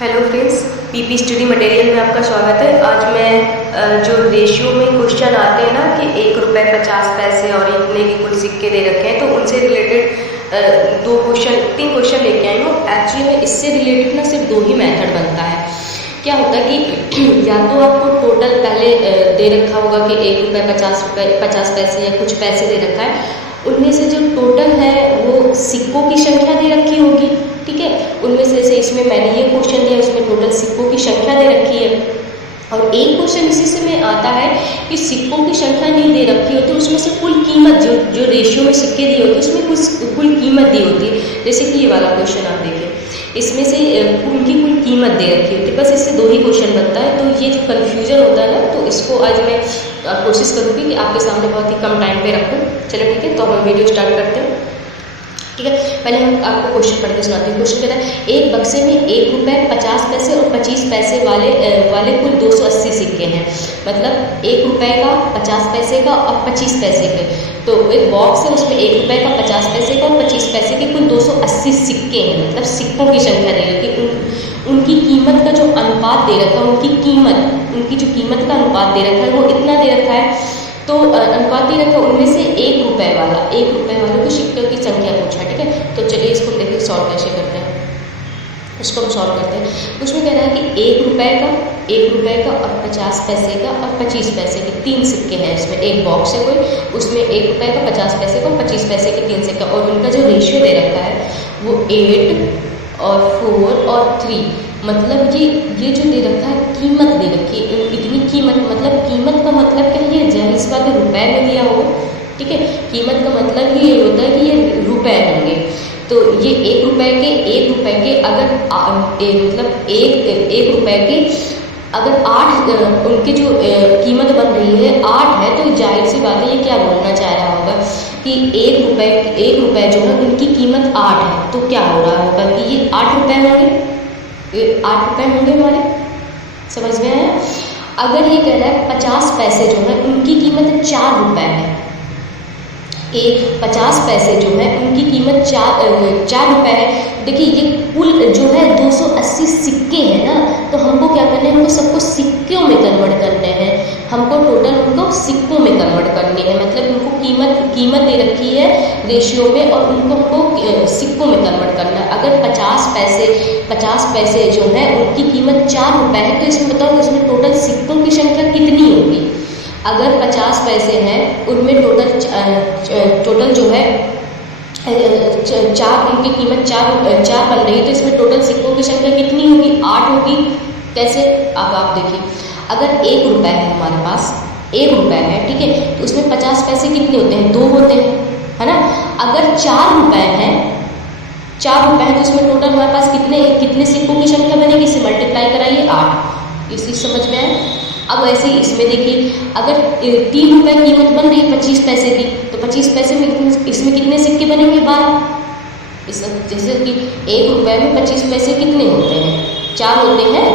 Hello friends, PP study material में आपका स्वागत है। आज मैं जो रेशियो में क्वेश्चन आते हैं ना कि 1 रुपये 50 पैसे और इतने के कुल सिक्के दे रखे हैं, तो उनसे रिलेटेड 3 क्वेश्चन लेके आई हूँ। एक्चुअली में इससे रिलेटेड ना सिर्फ 2 ही मेथड बनता है। क्या होता है कि या तो आपको टोटल पहले दे रखा होगा कि 1 रुपये 50 पैसे या कुछ पैसे दे रखा है, उनमें से जो टोटल है वो सिक्कों की संख्या दे रखी होगी। ठीक है, उनमें से जैसे इसमें मैंने ये क्वेश्चन दिया, उसमें टोटल सिक्कों की संख्या दे रखी है। और एक क्वेश्चन इसी से में आता है कि सिक्कों की संख्या नहीं दे रखी होती, उसमें से कुल कीमत जो रेशियो में सिक्के दिए होते हैं उसमें कुल कीमत दी होती है। जैसे कि ये वाला क्वेश्चन आप देखिए, इसमें से उनकी कुल कीमत दे रखी होती है। बस इससे 2 ही क्वेश्चन बनता है। तो ये जो कन्फ्यूजन होता है ना, तो इसको आज मैं कोशिश करूँगी कि आपके सामने बहुत ही कम टाइम पे रखूँ। चलो ठीक है, तो हम वीडियो स्टार्ट करते हैं। ठीक है, पहले हम आपको क्वेश्चन पढ़ के सुनाते हैं। क्वेश्चन कहता है, एक बक्से में 1 रुपये 50 पैसे और 25 पैसे वाले कुल 280 सिक्के हैं। मतलब 1 रुपये का, 50 पैसे का और 25 पैसे के। तो एक बॉक्स है, उसमें 1 रुपये का, 50 पैसे का और 25 पैसे के कुल 280 सिक्के हैं। मतलब सिक्कों की संख्या दे रखी है। उनकी कीमत का जो अनुपात दे रखा है, उनकी जो कीमत का अनुपात दे रखा है वो इतना दे रखा है। तो अनुपात दे रखा है, उनमें से 1 रुपये वालों के सिक्कों की संख्या पूछा। ठीक है, तो चलिए इसको देखिए सॉल्व कैसे करते हैं। इसको हम सॉल्व करते हैं। उसमें कह रहा है कि 1 रुपये का और 50 पैसे का और 25 पैसे के 3 सिक्के हैं। इसमें एक बॉक्स है कोई, उसमें 1 रुपये का, 50 पैसे का और 25 पैसे के 3 सिक्के, और उनका जो रेशियो दे रखा है वो 8 और 4 और 3। मतलब ये जो दे रखा है, कीमत दे रखी है, इतनी कीमत। मतलब कीमत का मतलब क्या है, जाहिर सी बात है रुपए में दिया हो। ठीक है, कीमत का मतलब ही ये होता है कि ये रुपए होंगे। तो ये 1 रुपये के अगर मतलब एक रुपये के अगर 8 उनकी जो कीमत बन रही है 8 है, तो जाहिर सी बात है ये क्या बोलना चाह रहा होगा कि 1 रुपये जो है उनकी कीमत 8 है। तो क्या हो रहा होगा कि ये 8 रुपये होंगे, 8 रुपये होंगे हमारे। समझ में आया? अगर ये कह रहा है 50 पैसे जो है उनकी कीमत 4 रुपये है, 50 पैसे जो है उनकी कीमत 4 रुपये है। देखिए ये कुल जो है 280 सिक्के हैं ना, तो हमको क्या करना है, हमको सबको सिक्कों में कन्वर्ट करने हैं। हमको टोटल उनको सिक्कों में कन्वर्ट करनी है। मतलब उनको कीमत दे रखी है रेशियो में, और हमको सिक्कों में कन्वर्ट करना है। अगर 50 पैसे जो है उनकी कीमत 4 रुपये है, तो इसमें बताओ इसमें टोटल सिक्कों की संख्या कितनी होगी। अगर 50 पैसे हैं, उनमें टोटल जो है 4, उनकी कीमत 4 बन रही है, तो इसमें टोटल सिक्कों की संख्या कितनी होगी, 8 होगी। कैसे, अब आप देखिए, अगर 1 रुपये है हमारे पास, 1 रुपये है, ठीक है, तो उसमें 50 पैसे कितने होते हैं, 2 होते हैं, है ना। अगर 4 रुपये हैं, तो इसमें टोटल हमारे पास कितने सिक्कों की संख्या बनेगी, इसे मल्टीप्लाई कराइए 8। इसी समझ में आए। अब ऐसे ही इसमें देखिए, अगर 3 रुपये कीमत बन रही है 25 पैसे की, तो 25 पैसे में इसमें कितने सिक्के बनेंगे, 12। जैसे कि 1 रुपये में 25 पैसे कितने होते हैं, 4 होते हैं,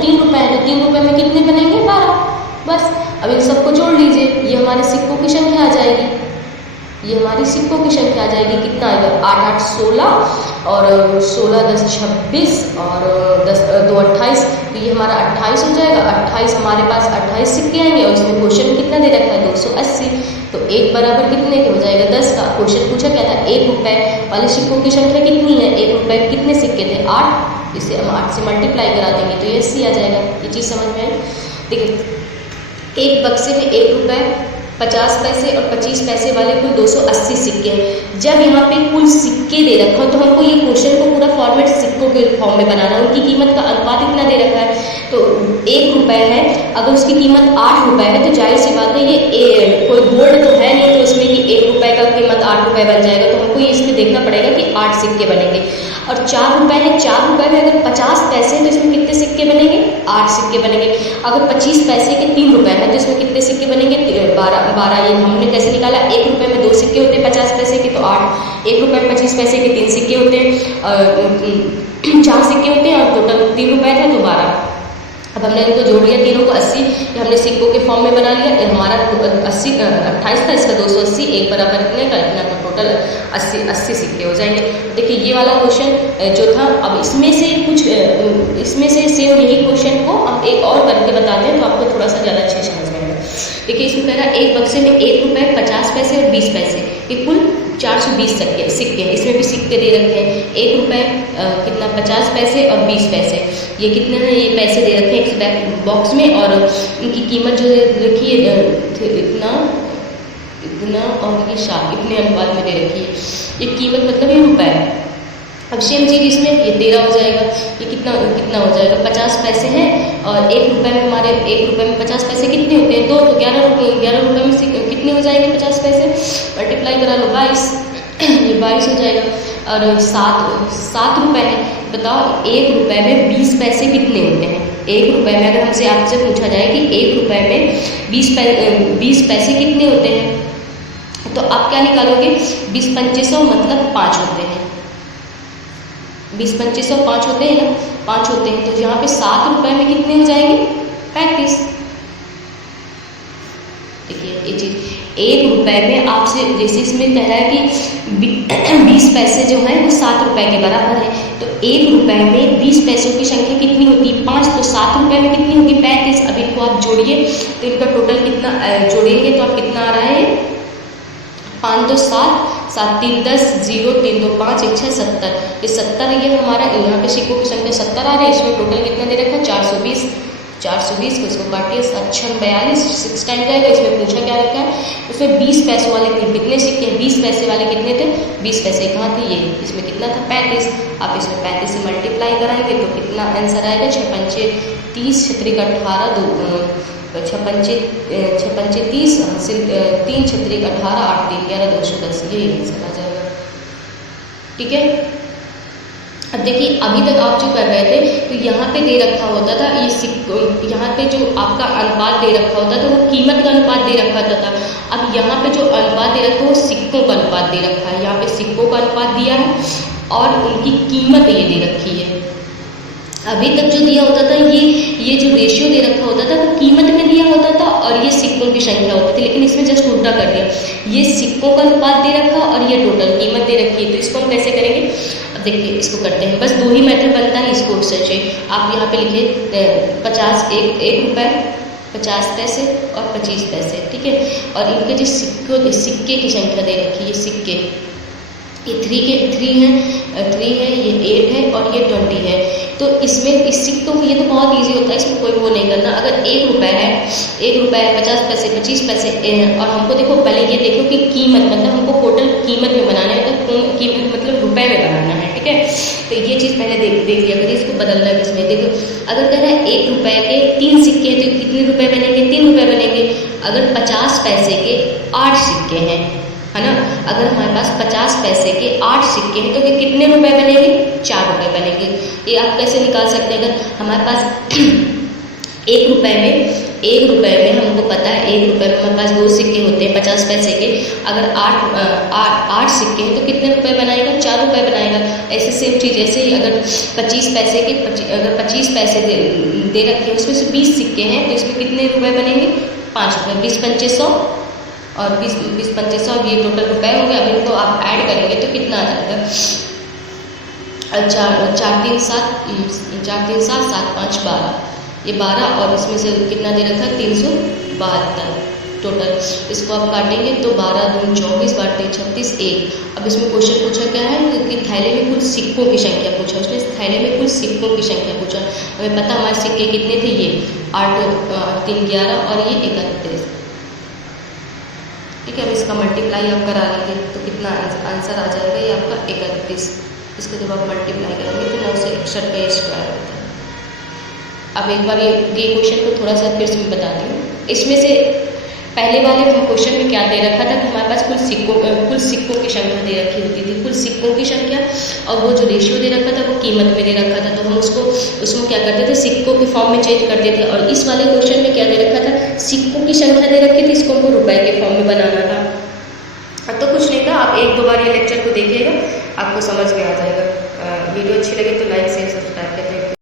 3 रुपये है, तो 3 रुपये में कितने बनेंगे, 12। बस अब इन सबको जोड़ लीजिए, ये हमारे सिक्कों की संख्या आ जाएगी। ये हमारी सिक्कों की संख्या आ जाएगी। कितना आएगा, 8 8 16 और 16 10 26 और 10 2 28, तो ये हमारा 28 हो जाएगा। 28 हमारे पास 28 सिक्के आएंगे, और इसमें क्वेश्चन कितना दे रखा है, 280। तो 1 बराबर कितने के हो जाएगा, 10 का। क्वेश्चन पूछा क्या था, 1 रुपये वाले सिक्कों की संख्या कितनी है, 1 रुपये कितने सिक्के थे, 8। इसे हम 8 से मल्टीप्लाई करा देंगे तो ये 80 आ जाएगा। ये चीज़ समझ में आई। देखिए, एक बक्से में 1 रुपये 50 पैसे और 25 पैसे वाले कुल 280 सिक्के हैं। जब यहाँ पे कुल सिक्के दे रखा हो, तो हमको ये क्वेश्चन को पूरा फॉर्मेट सिक्कों के फॉर्म में बनाना है। उनकी कीमत का अनुपात इतना दे रखा है, तो 1 रुपये है, अगर उसकी कीमत 8 रुपये है, तो जाहिर सी बात है ये कोई गोल्ड तो है नहीं, तो इसमें कि 1 रुपये का कीमत 8 रुपये बन जाएगा। तो हमको ये इसमें देखना पड़ेगा कि 8 सिक्के बनेंगे। और 4 रुपये है, 4 रुपये में अगर 50 पैसे हैं, तो इसमें कितने सिक्के बनेंगे, 8 सिक्के बनेंगे। अगर 25 पैसे के 3 रुपये है, तो इसमें कितने सिक्के बनेंगे, 12। ये हमने कैसे निकाला, 1 रुपये में 2 सिक्के होते हैं 50 पैसे के, तो 8। 1 रुपये में 25 पैसे के 3 सिक्के होते हैं, 4 सिक्के होते हैं, और टोटल 3 रुपये थे, तो 12। अब हमने इनको जोड़ लिया, तीनों को 80, ये हमने सिक्कों के फॉर्म में बना लिया। हमारा 28 था, इसका 280, 1 बराबर इतने का, इतना तो टोटल 80 सिक्के हो जाएंगे। देखिए ये वाला क्वेश्चन जो था, अब इसमें से कुछ और करके बताते हैं तो आपको थोड़ा सा ज़्यादा अच्छे समझ में आएगा। देखिए इसमें कह रहा है एक बक्से में 1 रुपये 50 पैसे और 20 पैसे, ये कुल 420 सिक्के हैं। इसमें भी सिक्के दे रखे हैं, 1 रुपये कितना 50 पैसे और 20 पैसे, ये कितने हैं, ये पैसे दे रखे हैं एक बॉक्स में, और इनकी कीमत जो रखी है इतना और ये इतने अनुपात में दे रखी है, ये कीमत मतलब ये रुपये है। अब सेम चीज़ इसमें ये 13 हो जाएगा, ये कितना हो जाएगा 50 पैसे हैं, और 1 रुपये में हमारे 1 रुपये में 50 पैसे कितने होते हैं, तो 11 रुपये में कितने हो जाएंगे 50 पैसे, मल्टीप्लाई करा लो 22, ये 22 हो जाएगा। और 7 रुपये है, बताओ 1 रुपये में 20 पैसे कितने होते हैं। 1 रुपये में अगर हमसे आपसे पूछा जाए कि 1 रुपये में 20 पैसे कितने होते हैं, तो आप क्या निकालोगे, 20 2500 मतलब 5 होते हैं, 20 2500 5 होते हैं ना, 5 होते हैं, तो यहाँ पे 7 रुपये में कितने हो जाएंगे 35। देखिए ये चीज़ 1 रुपये में आपसे, जैसे इसमें कह रहा है कि 20 पैसे जो हैं वो 7 रुपये के बराबर है, तो 1 रुपये में 20 पैसों की संख्या कितनी होती है 5, तो 7 रुपये में कितनी होगी 35। अब इनको आप जोड़िए तो इनका टोटल कितना जोड़ेंगे तो आप कितना आ रहा है 5 2 7 7 3 10 0 3 2 5 1 6 70, ये 70 ये हमारा यहाँ पे सिक्कों की संख्या 70 आ रही है। इसमें टोटल कितना दे रखा है 420 को इसको काटिए 7 6 42, 6 टाइम जाएगा। इसमें पूछा क्या रखा है, इसमें 20 पैसों वाले कितने सिक्के हैं, 20 पैसे वाले कितने थे, 20 पैसे कहाँ थे, ये इसमें कितना था 35। आप इसमें 35 से मल्टीप्लाई कराएंगे तो कितना आंसर आएगा 6 पंचे 30, 6 3 18 2 6 पंचे 30 हासिल 3 6 3 18 8 3 11 210, ये आंसर आ जाएगा। ठीक है, अब देखिए अभी तक आप जो कर रहे थे तो यहाँ पे दे रखा होता था ये सिक्कों, यहाँ पे जो आपका अनुपात दे रखा होता था वो कीमत का अनुपात दे रखा होता था। अब यहाँ पे जो अनुपात दे रखा है वो सिक्कों का अनुपात दे रखा है, यहाँ पे सिक्कों का अनुपात दिया है और उनकी कीमत ये दे रखी है। अभी तक जो दिया होता था ये जो रेशियो दे रखा होता था वो कीमत में दिया होता था और ये सिक्कों की संख्या होती थी, लेकिन इसमें जस्ट उल्टा कर दिया, ये सिक्कों का अनुपात दे रखा और ये टोटल कीमत दे रखी है। तो इसको हम कैसे करेंगे, अब देखिए इसको करते हैं, बस 2 ही मेथड बनता है इसको से। आप यहाँ पे लिखिए 50 1 रुपये 50 पैसे और 25 पैसे, ठीक है। और इनके जो सिक्के की संख्या दे रखी है, ये सिक्के ये 3 है, ये 8 है और ये 20 है। तो इसमें इस सिक्कों को, ये तो बहुत इजी होता है, इसमें कोई वो नहीं करना। अगर 1 रुपये है 50 पैसे 25 पैसे और हमको देखो पहले ये देखो कि कीमत मतलब हमको टोटल कीमत में बनाना है, तो कीमत मतलब रुपए में बनाना है, ठीक है। तो ये चीज़ पहले देख लिया करिए, इसको बदलना है इसमें। देखो अगर कह रहा है 1 रुपये के 3 सिक्के हैं तो कितने रुपये बनेंगे 3 रुपये बनेंगे। अगर 50 पैसे के 8 सिक्के हैं, है ना, अगर हमारे पास 50 पैसे के 8 सिक्के हैं तो कितने रुपए बनेंगे 4 रुपये बनेंगे। ये आप कैसे निकाल सकते हैं, अगर हमारे पास 1 रुपये में हमको पता है 1 रुपये में हमारे पास 2 सिक्के होते हैं 50 पैसे के, अगर 8 सिक्के हैं तो कितने रुपए बनाएगा 4 रुपये बनाएगा। ऐसे सेम चीज़, ऐसे ही अगर 25 पैसे के अगर 25 पैसे दे रखे हैं उसमें से 20 सिक्के हैं तो इसमें कितने रुपए बनेंगे 5 रुपये। 20 5 100 और 20 5 100 ये टोटल रुपए होंगे। अब इनको आप ऐड करेंगे तो कितना आ जाएगा 4 3 7 7 5 12, ये 12 और इसमें से कितना दे रखा है 372 टोटल। इसको आप काटेंगे तो 12 दूनी 24 12 3 36 1। अब इसमें क्वेश्चन पूछा क्या है कि थैले में कुल सिक्कों की संख्या पूछा, उसने थैले में कुल सिक्कों की संख्या पूछा। हमें पता हमारे सिक्के कितने थे, ये 8 3 11 और ये 31, ठीक है। अब इसका मल्टीप्लाई आप करा लेंगे तो कितना आंसर आ जाएगा, ये आपका 31। इसको जब आप मल्टीप्लाई करेंगे तो 9 से 61 का स्क्वायर होता है। अब एक बार ये क्वेश्चन को थोड़ा सा फिर से मैं बताती हूँ। इसमें से पहले वाले क्वेश्चन में क्या दे रखा था कि हमारे पास कुल सिक्कों की संख्या दे रखी होती थी, कुल सिक्कों की संख्या, और वो जो रेशियो दे रखा था वो कीमत में दे रखा था। तो हम उसको क्या करते थे सिक्कों के फॉर्म में चेंज करते थे। और इस वाले क्वेश्चन में क्या दे रखा था, सिक्कों की संख्या दे रखी थी, इसको हमको रुपए के फॉर्म में बनाना था। अब तो कुछ नहीं था, आप 1-2 बार ये लेक्चर को देखिएगा आपको समझ में आ जाएगा। वीडियो अच्छी लगे तो लाइक शेयर सब्सक्राइब करते हैं।